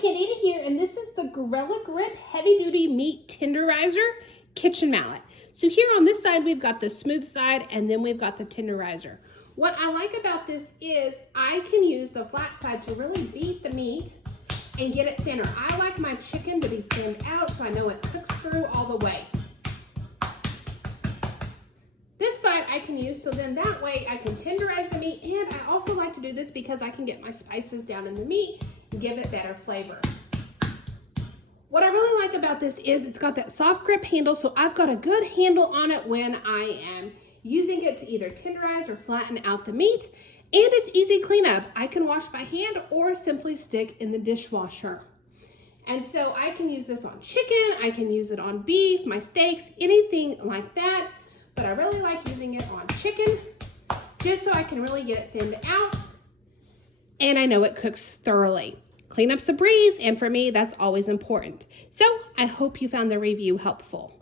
Candida here, and this is the Gorilla Grip Heavy Duty Meat Tenderizer Kitchen Mallet. So here on this side, we've got the smooth side, and then we've got the tenderizer. What I like about this is I can use the flat side to really beat the meat and get it thinner. I like my chicken to be thinned out so I know it cooks through all the way. This side I can use so then that way I can tenderize the meat, and I also like to do this because I can get my spices down in the meat and give it better flavor. What I really like about this is it's got that soft grip handle, so I've got a good handle on it when I am using it to either tenderize or flatten out the meat, and it's easy cleanup. I can wash by hand or simply stick in the dishwasher. And so I can use this on chicken, I can use it on beef, my steaks, anything like that. But I really like using it on chicken just so I can really get it thinned out and I know it cooks thoroughly. Cleanup's a breeze, and for me, that's always important. So I hope you found the review helpful.